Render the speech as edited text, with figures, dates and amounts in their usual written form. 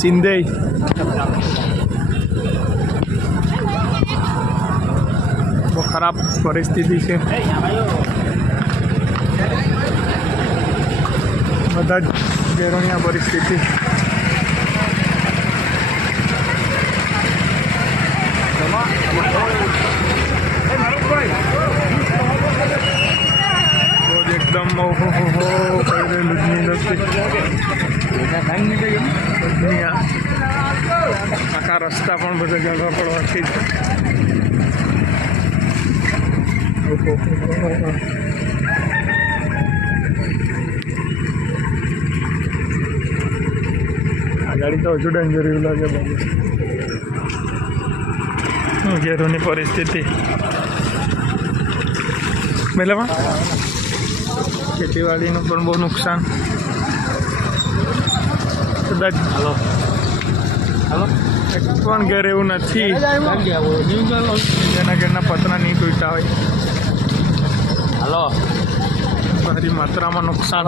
સિંધઈ બહુ ખરાબ પરિસ્થિતિ છે. બધા જ ઘેરોની આ પરિસ્થિતિ. રોજ એકદમ કરેલું જ નહીં નથી. આખા રસ્તા પણ બધા જવા પડવાથી આ ગાડી તો હજુ ડેન્જર એવું લાગે. ઘેરોની પરિસ્થિતિ પહેલાં ખેતીવાડીનું પણ બહુ નુકસાન. કદાચ પણ ઘર એવું નથી જેના ઘરના પતરા નહીં તૂટતા હોય. ભારી માત્રામાં નુકસાન.